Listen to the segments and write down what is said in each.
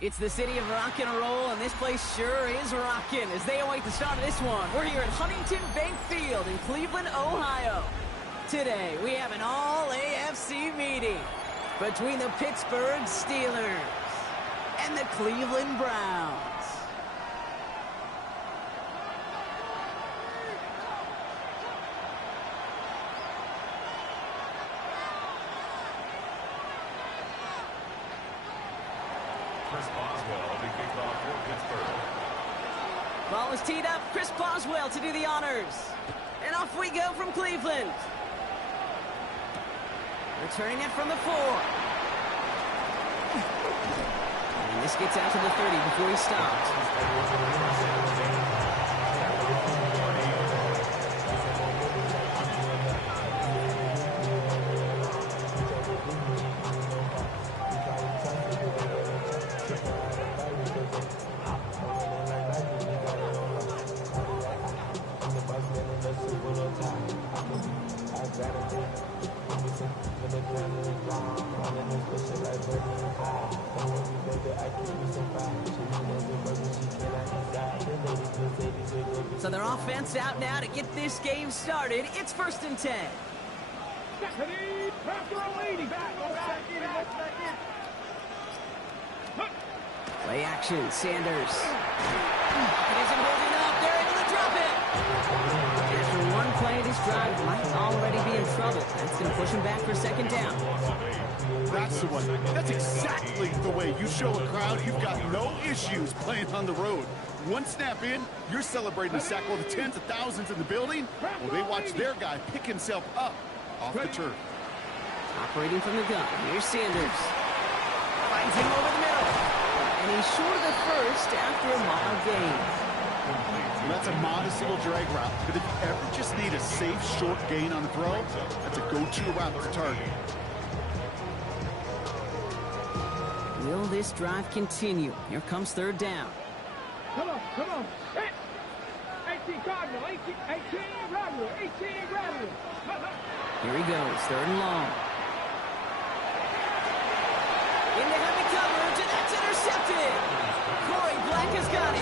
It's the city of rock and roll, and this place sure is rocking as they await the start of this one. We're here at Huntington Bank Field in Cleveland, Ohio. Today, we have an all-AFC meeting between the Pittsburgh Steelers and the Cleveland Browns. Ball is teed up. Chris Boswell to do the honors. And off we go from Cleveland. Returning it from the 4. And this gets out to the 30 before he stops. So their offense out now to get this game started. It's 1st and 10. Play action, Sanders. It isn't holding up. They're able to drop it. After one play, this drive might already be in trouble. That's going to push him back for 2nd down. That's the one. That's exactly the way you show a crowd you've got no issues playing on the road. One snap in, you're celebrating a sack while the tens of thousands in the building, well, they watch their guy pick himself up off the turf. Operating from the gun, here's Sanders. Finds him over the middle. And he's short of the first after a mild gain. Well, that's a modest little drag route, but if you ever just need a safe, short gain on a throw, that's a go-to route to target. Will this drive continue? Here comes 3rd down. Come on. 18 Cardinal, 18 Rattler, 18 Rattler. Here he goes, 3rd and long. Into heavy coverage, and that's intercepted. Corey Black has got it.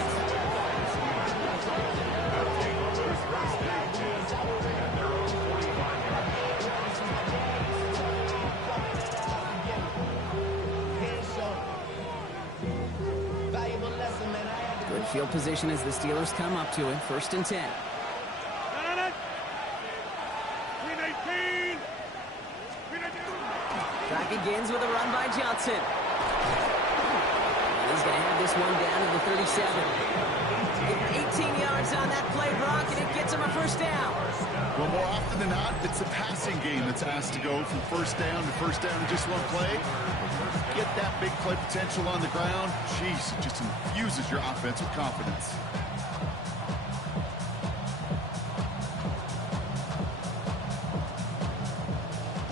Good field position as the Steelers come up to it. 1st and 10. Track begins with a run by Johnson. And he's going to have this one down to the 37. 18 yards on that play, Brock, and it gets him a 1st down. Well, more often than not, it's the passing game that's asked to go from 1st down to 1st down in just one play. Get that big play potential on the ground. Jeez, it just infuses your offense with confidence.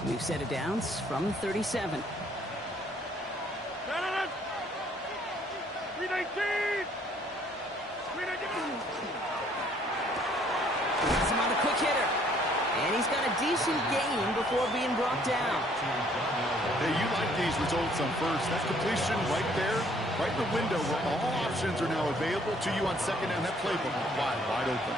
New set of downs from the 37. Gets him on the quick hitter. And he's got a decent gain before being brought down. Hey, you like these results on first. That completion right there, right in the window where all options are now available to you on 2nd down. That playbook wide open.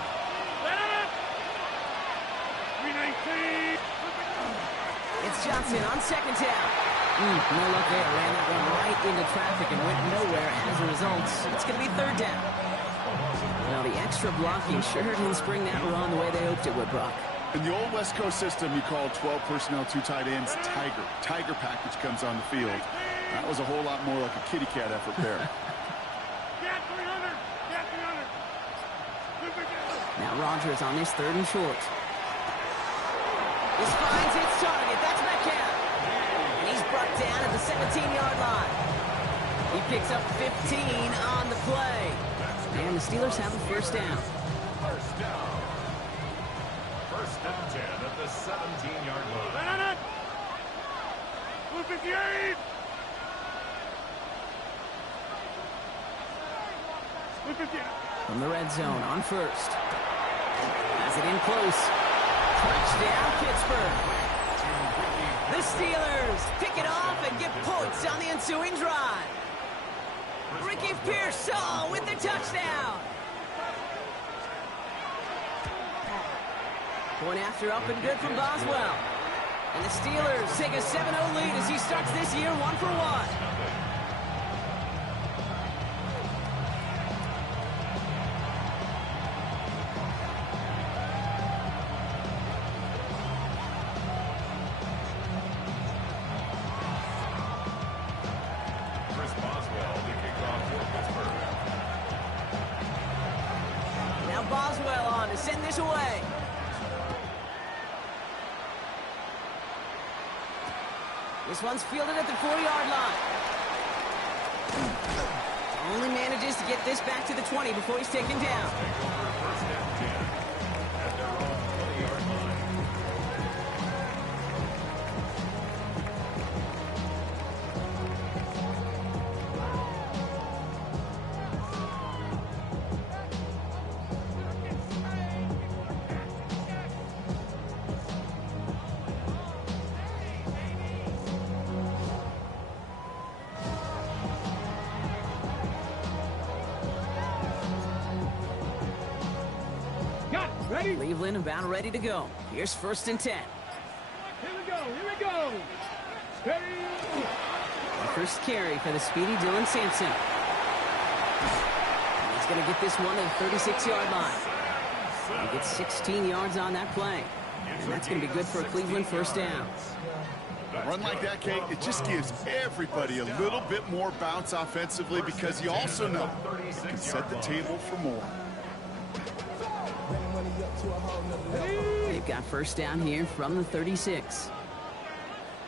It's Johnson on 2nd down. No luck there. Ran that one right into traffic and went nowhere as a result. It's going to be 3rd down. Well, the extra blocking sure didn't spring that run the way they hoped it would, Brock. In the old West Coast system, you called 12 personnel, 2 tight ends, Tiger. Tiger package comes on the field. That was a whole lot more like a kitty cat effort there. Now Rodgers on this 3rd and short. This finds its target. That's Metcalf. And he's brought down at the 17-yard line. He picks up 15 on the play. And the Steelers have a 1st down. 1st down. 1st and 10 at the 17-yard line. 58! From the red zone on 1st. Has it in close. Touchdown, Pittsburgh. The Steelers pick it off and get points on the ensuing drive. touchdown! Point after up and good from Boswell. And the Steelers take a 7-0 lead as he starts this year 1-for-1. Boswell on to send this away. This one's fielded at the 40-yard line. Only manages to get this back to the 20 before he's taken down. First and 10 at their own 20-yard line. Ready? Cleveland about ready to go. Here's 1st and 10. Here we go. Here we go. Ready? The first carry for the speedy Dylan Sampson. He's going to get this one to the 36-yard line. He gets 16 yards on that play. And that's going to be good for a Cleveland first down. A run like that, Kate, it just gives everybody a little bit more bounce offensively because you also know it can set the table for more. They've got first down here from the 36.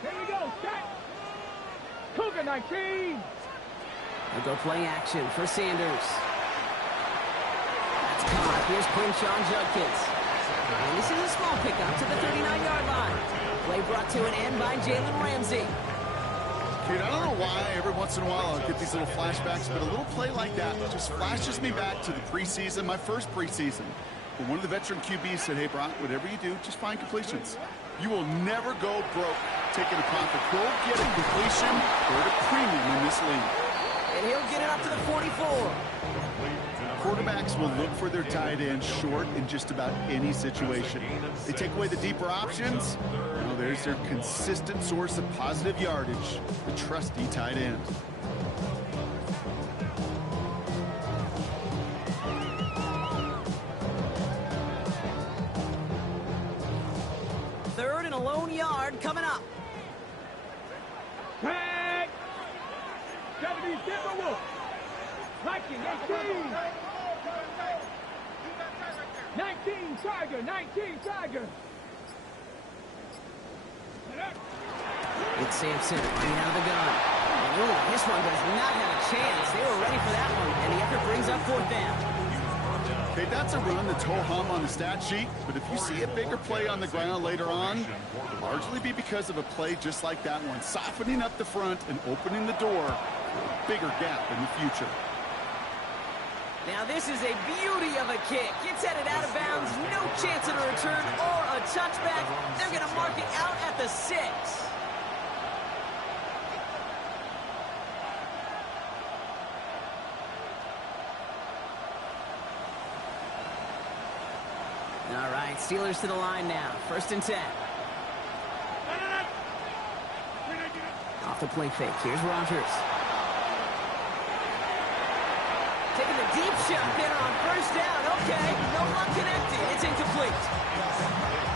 Here we go. Set. Cougar 19. They'll go play action for Sanders. That's caught. Here's Quinshawn Judkins. And this is a small pickup to the 39-yard line. Play brought to an end by Jalen Ramsey. Kate, I don't know why every once in a while I'll get these little flashbacks, but a little play like that just flashes me back to the preseason, my first preseason. But one of the veteran QBs said, hey, Brock, whatever you do, just find completions. You will never go broke taking a profit. Go get a completion or a premium in this league. And he'll get it up to the 44. Quarterbacks will look for their tight end short in just about any situation. They take away the deeper options. Well, there's their consistent source of positive yardage, the trusty tight end. Third and a lone yard coming up. Tag. 70 Timberwolves. Viking 18. 19 Tiger. 19 Tiger. It's Sampson running out of the gun. Ooh, this one does not have a chance. They were ready for that one, and the effort brings up 4th down. Okay, that's a run that's ho-hum on the stat sheet, but if you see a bigger play on the ground later on, it'll largely be because of a play just like that one, softening up the front and opening the door for a bigger gap in the future. Now this is a beauty of a kick. It's headed out of bounds, no chance of a return or a touchback. They're going to mark it out at the 6. All right, Steelers to the line now. 1st and 10. Off the play fake. Here's Rodgers. Taking the deep shot there on 1st down. Okay, no luck connecting. It's incomplete.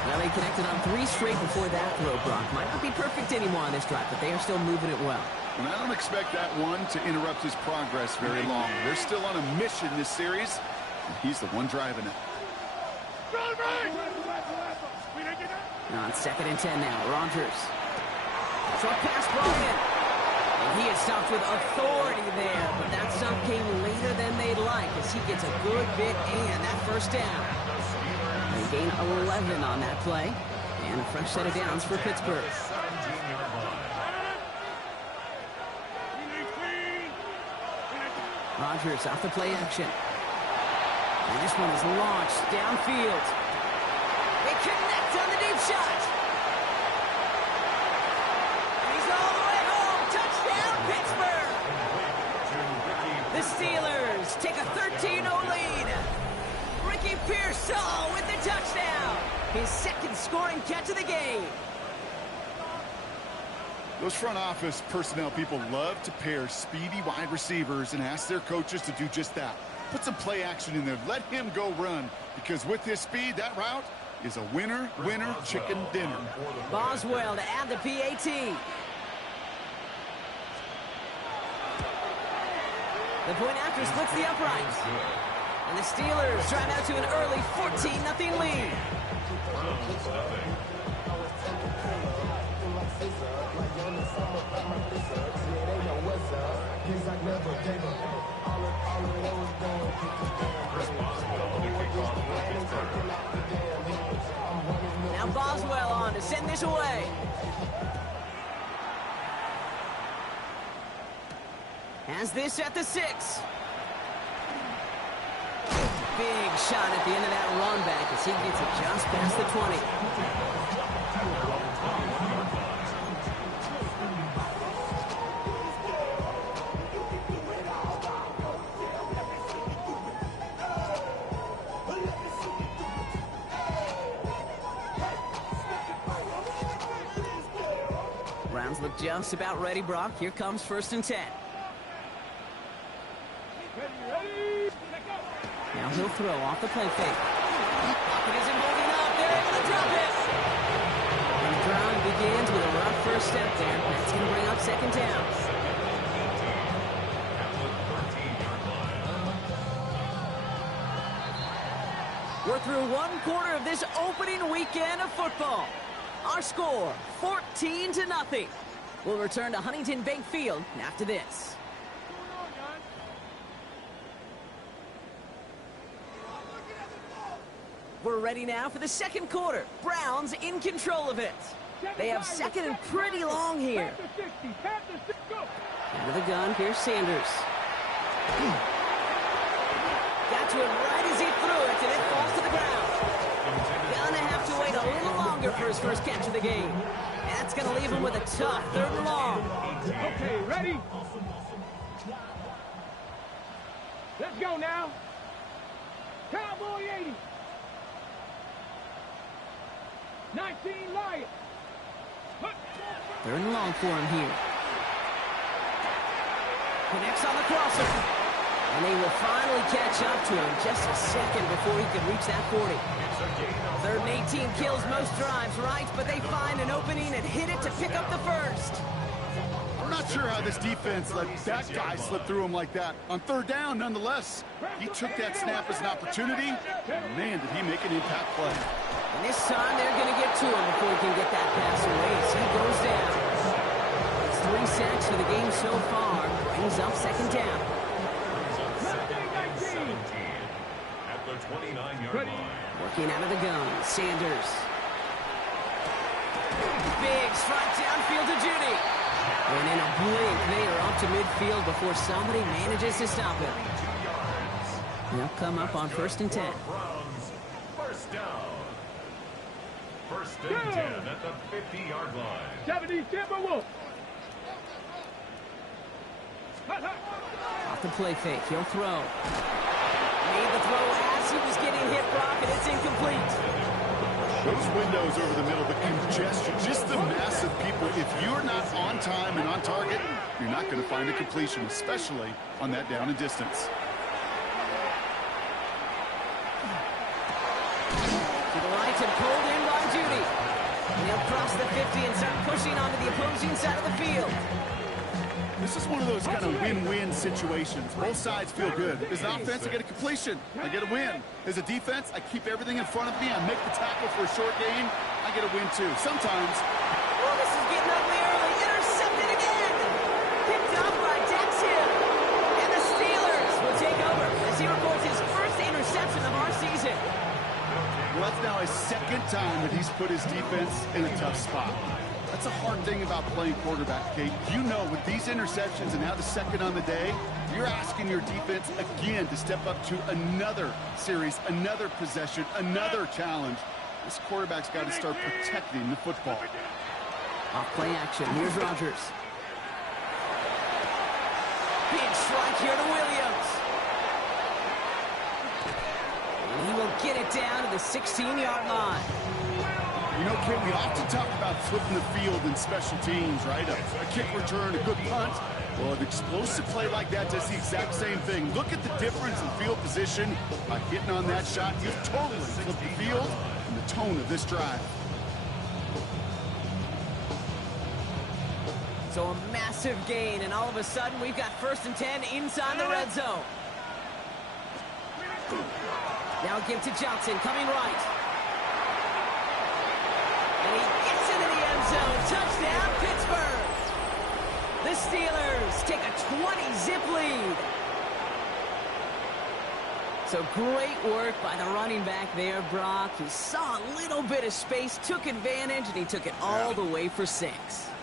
Now they connected on 3 straight before that throw, Brock. Might not be perfect anymore on this drive, but they are still moving it well. And I don't expect that one to interrupt his progress very long. They're still on a mission this series, and he's the one driving it. On 2nd and 10 now, Rodgers. Short pass brought in. And he is stopped with authority there, but that stop came later than they'd like as he gets a good bit and that 1st down. They gain 11 on that play, and a fresh set of downs for Pittsburgh. Rodgers off the play action. And this one is launched downfield. They connect on the deep shot. And he's all the way home. Touchdown, Pittsburgh. The Steelers take a Gasol with the touchdown. His second scoring catch of the game. Those front office personnel people love to pair speedy wide receivers and ask their coaches to do just that. Put some play action in there. Let him go run, because with his speed, that route is a winner, winner, chicken dinner. Boswell to add the PAT. The point after splits the uprights. And the Steelers drive out to an early 14-0 lead. Now Boswell on to send this away. Has this at the 6. Big shot at the end of that run back as he gets it just past the 20. Browns look just about ready, Brock. Here comes 1st and 10. Now he'll throw off the play fake. Pocket isn't moving up. They're able to drop it. And the drive begins with a rough first step there. That's going to bring up 2nd down. We're through 1 quarter of this opening weekend of football. Our score, 14-0. We'll return to Huntington Bank Field after this. We're ready now for the 2nd quarter. Browns in control of it. They have 2nd and pretty long here. Into the gun, here's Sanders. Got to it right as he threw it, and it falls to the ground. Gonna have to wait a little longer for his first catch of the game. That's gonna leave him with a tough 3rd and long. Okay, ready? Let's go now. Cowboy 80. 19 Lions. 3rd and long for him here. Connects on the crosser. And they will finally catch up to him just a second before he could reach that 40. 3rd and 18 kills most drives, right? But they find an opening and hit it to pick up the 1st. I'm not sure how this defense let that guy slip through him like that. On 3rd down, nonetheless, he took that snap as an opportunity. And man, did he make an impact play. And this time they're going to get to him before he can get that pass away as he goes down. It's 3 sacks for the game so far. Brings up 2nd down. At the 29-yard line. Working out of the gun, Sanders. Big strike downfield to Judy. And in a blink, they are up to midfield before somebody manages to stop him. They'll come up on 1st and 10. Browns, 1st down. 1st and 10 at the 50-yard line. 70 Timberwolves. Off the play fake, he'll throw. Made the throw as he was getting hit, Brock, and it's incomplete. Those windows over the middle, the congestion, just the mass of people. If you're not on time and on target, you're not going to find a completion, especially on that down and distance. To the right and pulled in by Judy. And he'll cross the 50 and start pushing onto the opposing side of the field. This is one of those kind of win-win situations. Both sides feel good. As an offense, I get a completion. I get a win. As a defense, I keep everything in front of me. I make the tackle for a short gain. I get a win, too. Sometimes. Oh, this is getting ugly early. Intercepted again. Picked up by Dex Hill. And the Steelers will take over as he records his first interception of our season. Well, that's now his 2nd time that he's put his defense in a tough spot. That's a hard thing about playing quarterback, Kate. You know, with these interceptions and now the 2nd on the day, you're asking your defense again to step up to another series, another possession, another challenge. This quarterback's got to start protecting the football. Off play action. Here's Rodgers. Big strike here to Williams. And he will get it down to the 16-yard line. You know, Kate, we often talk about flipping the field in special teams, right? A kick return, a good punt. Well, an explosive play like that does the exact same thing. Look at the difference in field position by hitting on that shot. You've totally flipped the field and the tone of this drive. So a massive gain, and all of a sudden we've got 1st and 10 inside the red zone. Now give to Johnson, coming right. And he gets into the end zone. Touchdown, Pittsburgh. The Steelers take a 20-zip lead. So great work by the running back there, Brock. He saw a little bit of space, took advantage, and he took it all the way for 6.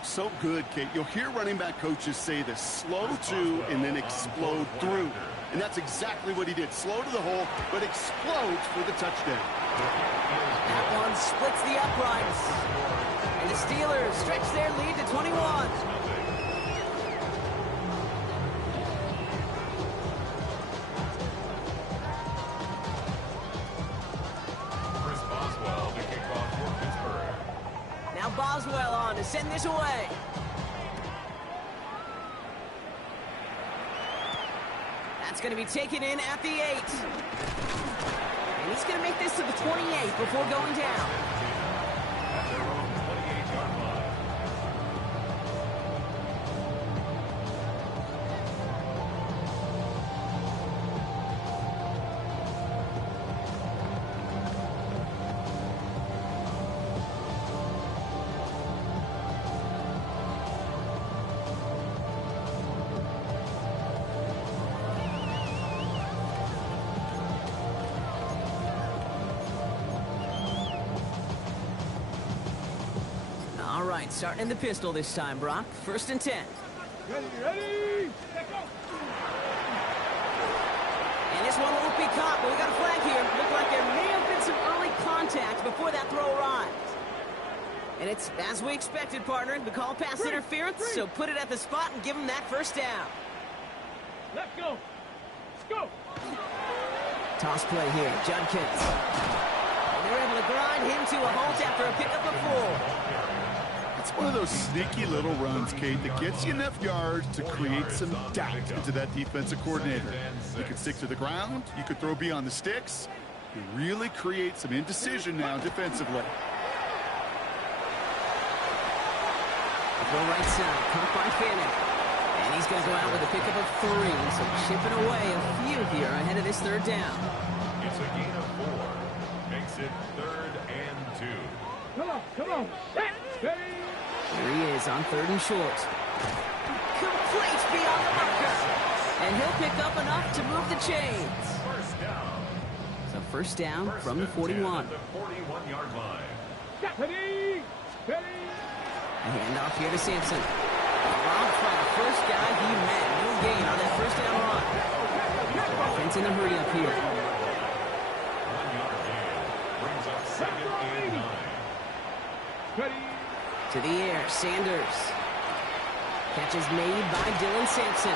So good, Kate. You'll hear running back coaches say this: slow to and then explode through. And that's exactly what he did. Slow to the hole, but explodes for the touchdown. That one splits the uprights. And the Steelers stretch their lead to 21. Boswell on to send this away. That's going to be taken in at the 8. And he's going to make this to the 28 before going down. At their own 28-yard line. All right, starting in the pistol this time, Brock. 1st and 10. Ready, let's go. And this one won't be caught, but we got a flag here. Looked like there may have been some early contact before that throw arrived. And it's as we expected, partner. The call pass interference, so put it at the spot and give him that 1st down. Let's go. Let's go. Toss play here, Judkins. And they're able to grind him to a halt after a pickup of 4. It's one of those sneaky little runs, Kate, that gets you enough yards to create some doubt into that defensive coordinator. You could stick to the ground. You could throw beyond the sticks. You really create some indecision now defensively. Go right side, caught by Fanning. And he's going to go out with a pickup of 3, so chipping away a few here ahead of this 3rd down. It's a gain of 4. Makes it 3rd and 2. Come on. Set, ready. Here he is on 3rd and short. Complete beyond the marker. And he'll pick up enough to move the chains. First down. So 1st down from the 41. The 41-yard line. Ready. A handoff here to Sampson. Robbed by the first guy he met. No gain on that 1st down run. Offense in the hurry up here. 1-yard gain. Brings up 2nd and 9. Ready. To the air, Sanders. Catch is made by Dylan Sampson.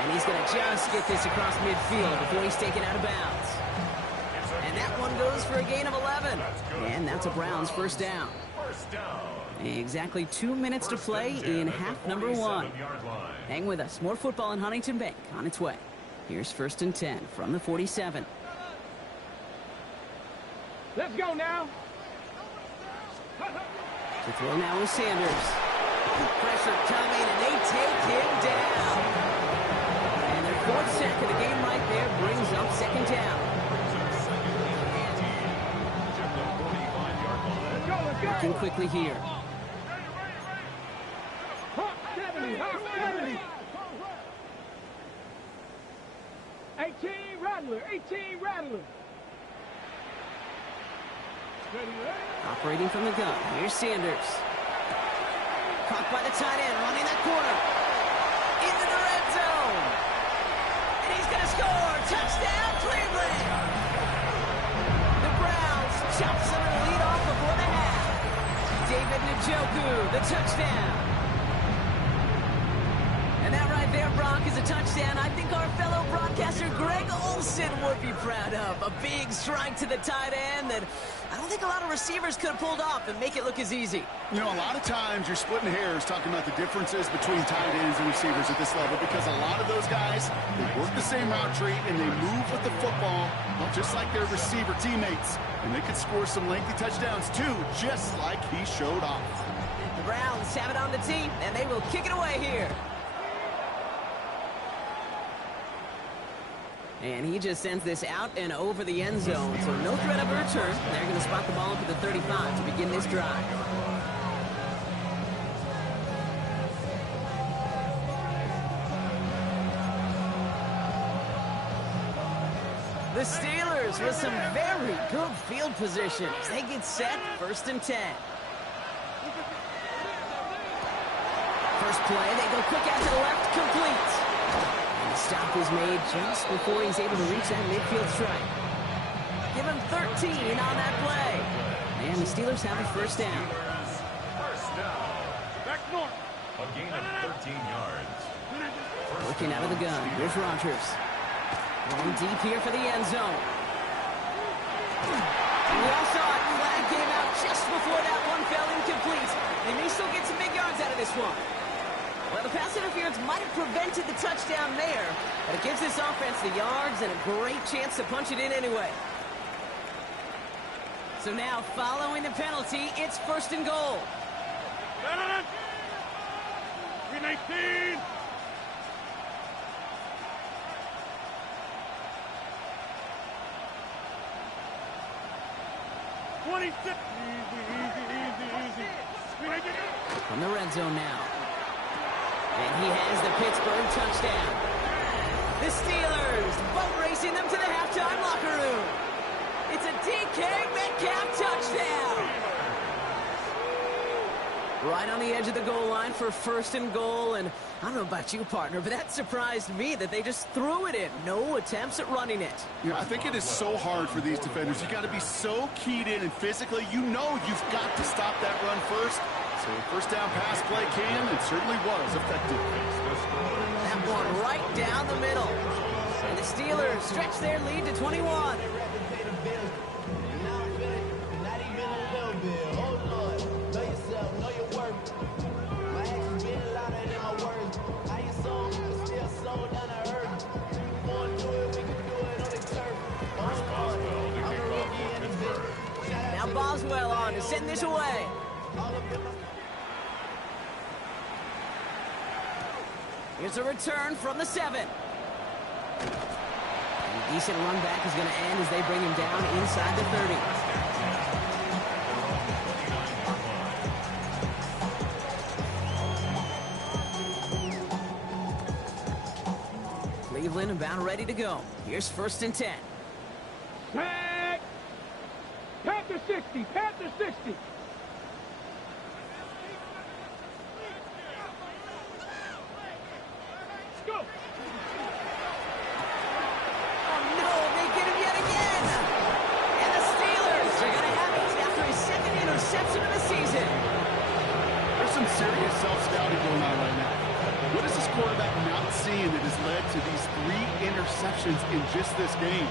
And he's going to just get this across midfield before he's taken out of bounds. And that one goes for a gain of 11. And that's a Browns 1st down. First down. Exactly 2 minutes to play in half number 1. Hang with us. More football in Huntington Bank on its way. Here's 1st and 10 from the 47. Let's go now. To throw now is Sanders. Pressure coming, and they take him down. And their 4th sack of the game right there brings up 2nd down. Let's go. Working quickly here. 70. 18 Rattler. Ready. Operating from the gun. Here's Sanders. Caught by the tight end, running that corner. Into the red zone. And he's going to score. Touchdown, Cleveland. The Browns chop some of the lead off before the half. David Njoku, the touchdown. And that right there, Brock, mark is a touchdown I think our fellow broadcaster Greg Olson would be proud of. A big strike to the tight end that I don't think a lot of receivers could have pulled off and make it look as easy. You know, a lot of times you're splitting hairs talking about the differences between tight ends and receivers at this level because a lot of those guys, they work the same route tree and they move with the football just like their receiver teammates. And they could score some lengthy touchdowns too, just like he showed off. The Browns have it on the tee, and they will kick it away here. And he just sends this out and over the end zone, so no threat of a return. They're going to spot the ball up at the 35 to begin this drive. The Steelers with some very good field positions. They get set, 1st and 10. First play, they go quick out to the left, complete. And the stop is made just before he's able to reach that midfield strike. Give him 13 on that play. And the Steelers have a first down. First down. Back north. A gain of 13 yards. Looking out of the gun, here's Rodgers. Going deep here for the end zone. And we all saw it. Flag came out just before that one fell incomplete. They may still get some big yards out of this one. Well, the pass interference might have prevented the touchdown there, but it gives this offense the yards and a great chance to punch it in anyway. So now, following the penalty, it's 1st and goal. 319. From the red zone now. And he has the Pittsburgh touchdown. The Steelers boat racing them to the halftime locker room. It's a DK Metcalf touchdown. Right on the edge of the goal line for 1st and goal. And I don't know about you, partner, but that surprised me that they just threw it in. No attempts at running it. Yeah, I think it is so hard for these defenders. You got to be so keyed in and physically, you know you've got to stop that run first. So the first down pass play came and certainly was effective. That one right down the middle. And the Steelers stretch their lead to 21. Now Boswell on to send this away. Here's a return from the 7. And a decent run back is going to end as they bring him down inside the 30. Cleveland about ready to go. Here's 1st and 10. Tag. Panther 60. Panther 60. Go. Oh, no, they get him yet again. And the Steelers are going to have it after his 2nd interception of the season. There's some serious self-scouting going on right now. What is this quarterback not seeing that has led to these 3 interceptions in just this game?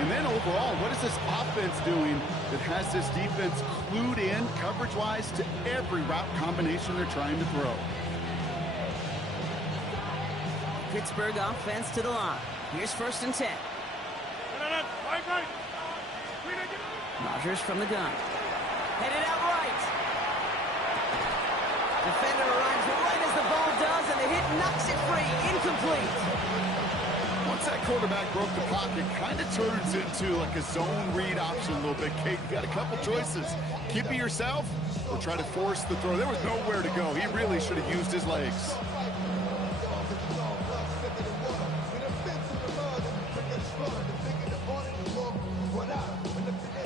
And then overall, what is this offense doing that has this defense clued in coverage-wise to every route combination they're trying to throw? Pittsburgh offense to the line. Here's 1st and 10. Rodgers from the gun. Headed out right. Defender arrives right as the ball does, and the hit knocks it free. Incomplete. Once that quarterback broke the pocket, kind of turns into like a zone read option a little bit. Kate, you got a couple choices. Keep it yourself or try to force the throw. There was nowhere to go. He really should have used his legs.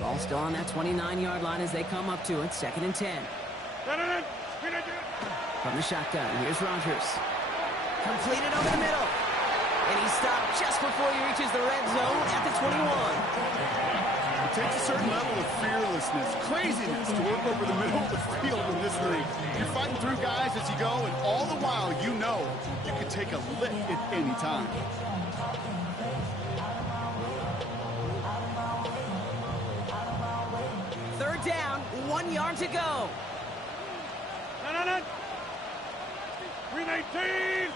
Ball still on that 29-yard line as they come up to it. 2nd and 10. From the shotgun, here's Rodgers. Completed over the middle. And he stopped just before he reaches the red zone at the 21. It takes a certain level of fearlessness, craziness to work over the middle of the field in this league. You're fighting through guys as you go, and all the while you know you can take a lick at any time. Third down, 1 yard to go. No. 319.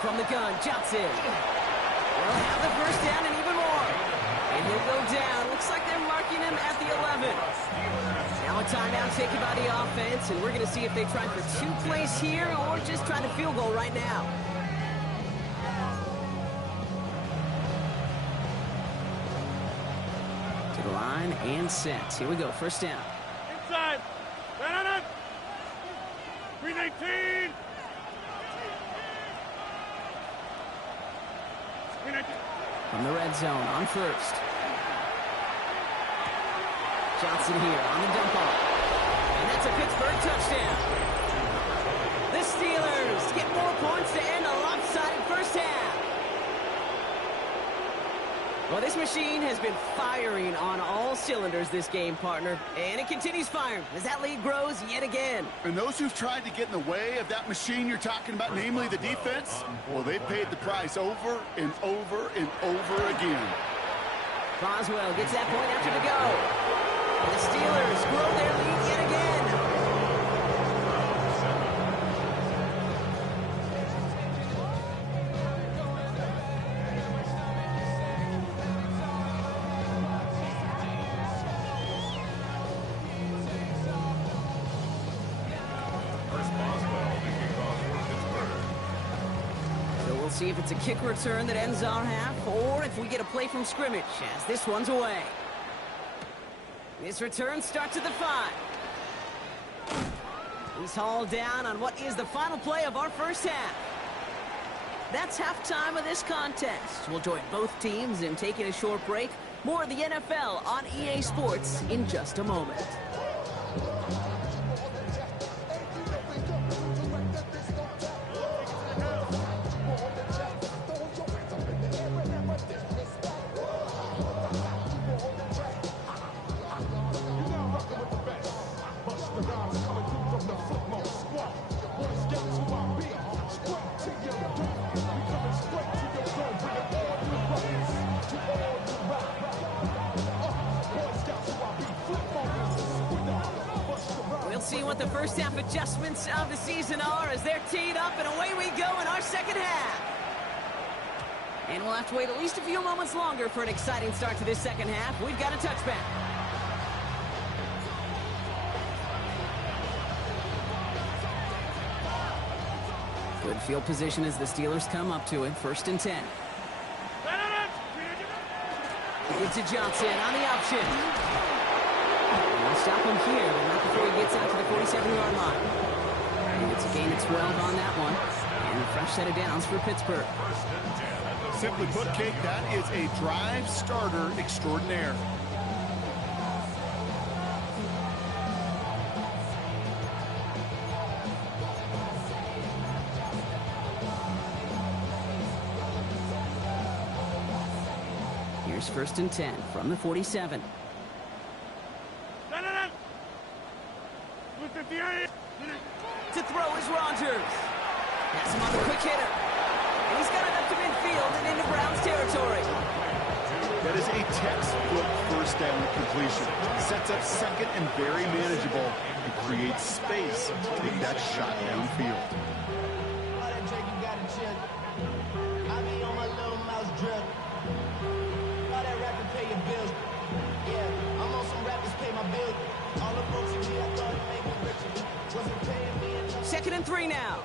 From the gun, Johnson. Will have the first down and even more. And he'll go down. Looks like they're marking him at the 11. Now a timeout taken by the offense, and we're going to see if they try for 2 plays here or just try to field goal right now. To the line and set. Here we go, first down. Inside. 319. From the red zone on first. Johnson here on the dump off. And that's a Pittsburgh touchdown. The Steelers get more points to end a lopsided first half. Well, this machine has been firing on all cylinders this game, partner. And it continues firing as that lead grows yet again. And those who've tried to get in the way of that machine you're talking about, namely the defense, well, they paid the price over and over and over again. Boswell gets that point after the go. And the Steelers grow their lead yet again. See if it's a kick return that ends our half, or if we get a play from scrimmage, as this one's away. This return starts at the 5. He's hauled down on what is the final play of our first half. That's halftime of this contest. We'll join both teams in taking a short break. More of the NFL on EA Sports in just a moment. See what the first half adjustments of the season are as they're teed up, and away we go in our second half. And we'll have to wait at least a few moments longer for an exciting start to this second half. We've got a touchback. Good field position as the Steelers come up to it. First and 10. It's to Johnson on the option. Stop him here, but not before he gets out to the 47-yard line. And it's a gain of 12 on that one. And a fresh set of downs for Pittsburgh. Simply put, Kate, that is a drive starter extraordinaire. Here's first and 10 from the 47. To throw is Rodgers. Has him on the quick hitter. And he's got it up to midfield and into Browns territory. That is a textbook first down completion. Sets up second and very manageable and creates space to take that shot downfield. Second and 3 now.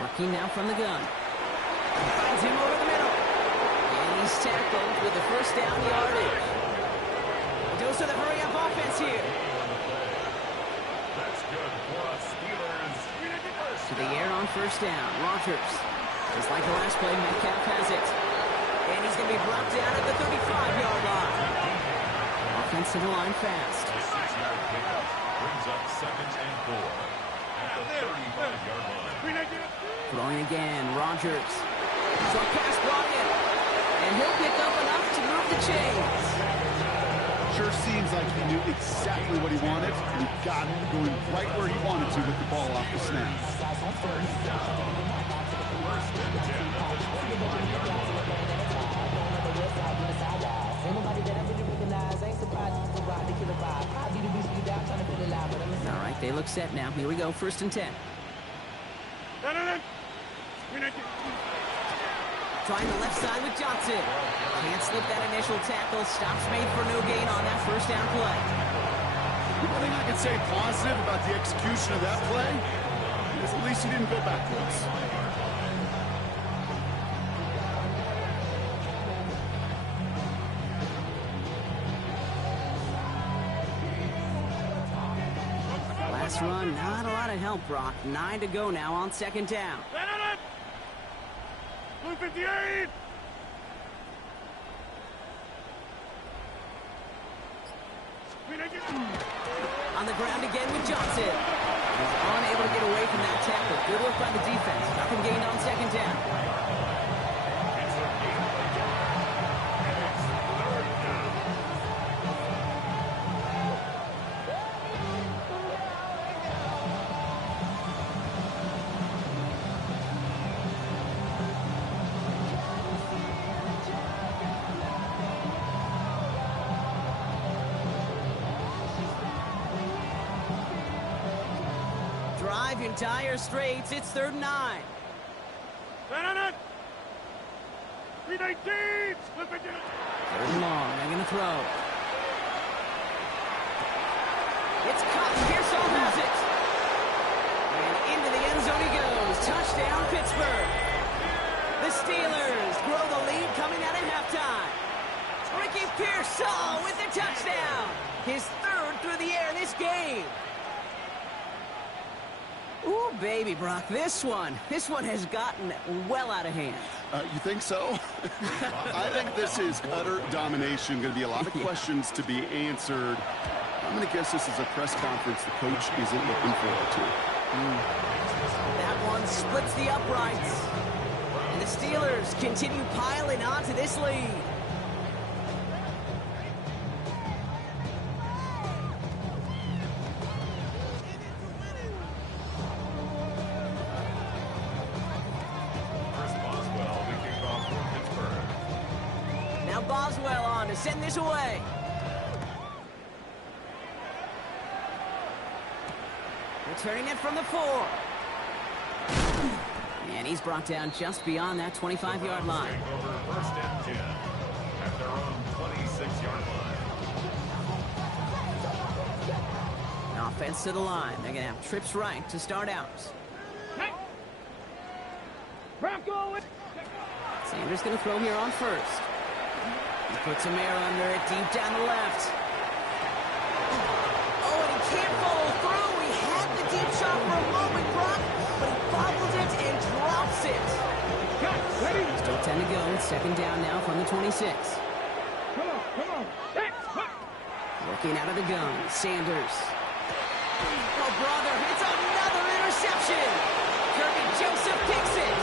Working now from the gun. Finds him over the middle. And he's tackled with the first down yardage. He goes to the hurry-up offense here. That's good for us, Steelers. To the air on first down. Rodgers. Just like the last play, Metcalf has it. And he's going to be brought down at the 35-yard line. Offensive line fast. Brings up second and 4 at the 35-yard line. Throwing again, Rodgers. Short pass blocking. And he'll pick up enough to move the chains. Sure seems like he knew exactly what he wanted, and he got it, going right where he wanted to with the ball off the snap. All right, they look set now. Here we go, 1st and 10. Trying the left side with Johnson. Can't slip that initial tackle. Stops made for no gain on that 1st down play. The only thing I can say positive about the execution of that play is at least he didn't go backwards. Last run, not a lot of help, Brock. 9 to go now on 2nd down. Blue 58! On the ground again with Johnson. He's unable to get away from that tackle. Good work by the defense. Nothing gained on 2nd down. Drive entire straights. It's 3rd and 9. 319! 3rd and long. They're going to throw. It's caught. Pearsall has it. And into the end zone he goes. Touchdown, Pittsburgh. The Steelers grow the lead coming out of halftime. Ricky Pearsall with the touchdown. His 3rd through the air this game. Ooh, baby, Brock, this one has gotten well out of hand. You think so? I think this is utter domination. Going to be a lot of questions to be answered. I'm going to guess this is a press conference the coach isn't looking forward to. That one splits the uprights. And the Steelers continue piling on to this lead. Boswell on to send this away. Returning it from the 4. And he's brought down just beyond that 25-yard line. Over 1st and 10 at their own 26-yard line. An offense to the line. They're going to have trips right to start out. Bronco! Sanders going to throw here on 1st. He puts some air under it, deep down the left. Oh, and he can't follow through. He had the deep shot for a moment, Brock, but he bobbles it and drops it. Still 10 to go. 2nd down now from the 26. Come on. Looking out of the gun, Sanders. Oh, brother, it's another interception. Kirby Joseph picks it.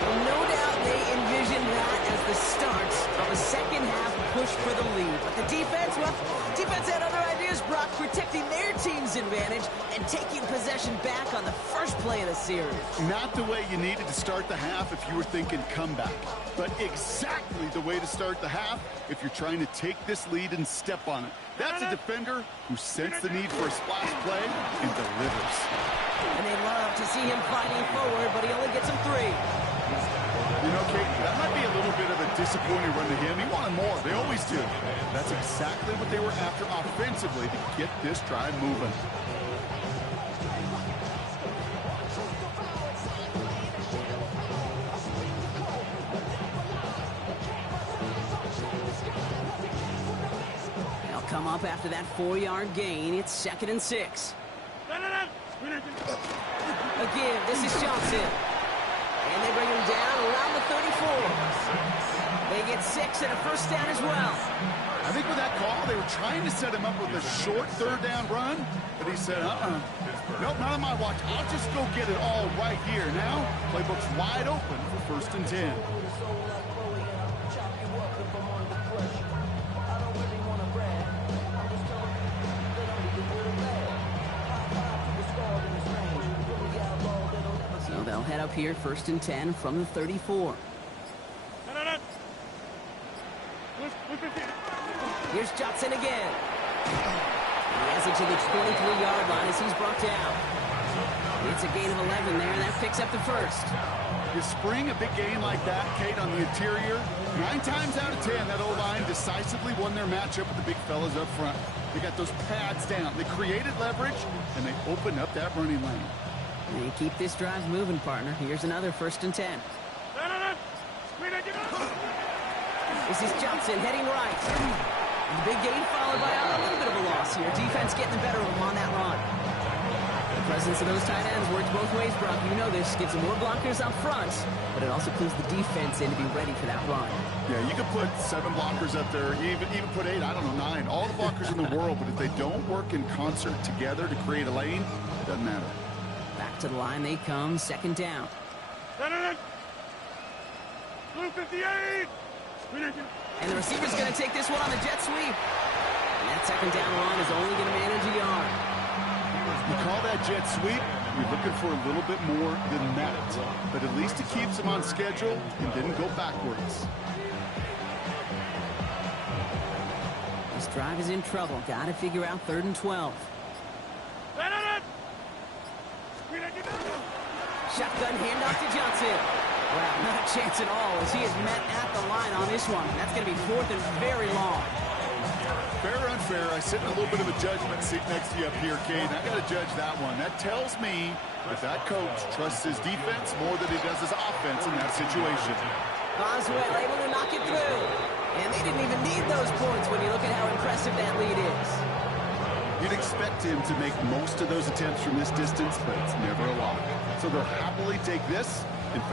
No doubt they envisioned that as the start of a second-half push for the lead. But the defense, well, defense had other ideas, Brock, protecting their team's advantage and taking possession back on the first play of the series. Not the way you needed to start the half if you were thinking comeback, but exactly the way to start the half if you're trying to take this lead and step on it. That's a defender who sensed the need for a splash play and delivers. And they love to see him fighting forward, but he only gets him 3. You know, Kate, that might be a little bit of a disappointing run to him. He wanted more. They always do. That's exactly what they were after offensively to get this drive moving. They'll come up after that 4-yard gain. It's 2nd and 6. Again, this is Johnson. And they bring him down around the 34. They get 6 and a 1st down as well. I think with that call, they were trying to set him up with a short 3rd down run, but he said, nope, not on my watch. I'll just go get it all right here. Now, playbook's wide open for 1st and 10. head up here, 1st and 10 from the 34. Here's Johnson again. He has it to the 23-yard line as he's brought down. It's a gain of 11 there, and that picks up the first. You spring a big game like that, Kate, on the interior, 9 times out of 10, that O-line decisively won their matchup with the big fellas up front. They got those pads down. They created leverage, and they opened up that running lane. And you keep this drive moving, partner. Here's another 1st and 10. This is Johnson heading right. The big gain followed by a little bit of a loss here. Defense getting the better of him on that run. The presence of those tight ends works both ways, Brock. You know this. Gives them more blockers up front, but it also clues the defense in to be ready for that run. Yeah, you could put 7 blockers up there, even put 8, I don't know, 9. All the blockers in the world, but if they don't work in concert together to create a lane, it doesn't matter. Back to the line they come, 2nd down. Blue 58. And the receiver's going to take this one on the jet sweep. And that 2nd down run is only going to manage a yard. You call that jet sweep, you're looking for a little bit more than that. But at least it keeps them on schedule and didn't go backwards. This drive is in trouble. Got to figure out 3rd and 12. Shotgun handoff to Johnson. Well, not a chance at all as he is met at the line on this one. That's going to be 4th and very long. Fair or unfair, I sit in a little bit of a judgment seat next to you up here, Cade. I got to judge that one. That tells me that coach trusts his defense more than he does his offense in that situation. Boswell able to knock it through. And they didn't even need those points when you look at how impressive that lead is. You'd expect him to make most of those attempts from this distance, but it's never a lock. So they'll happily take this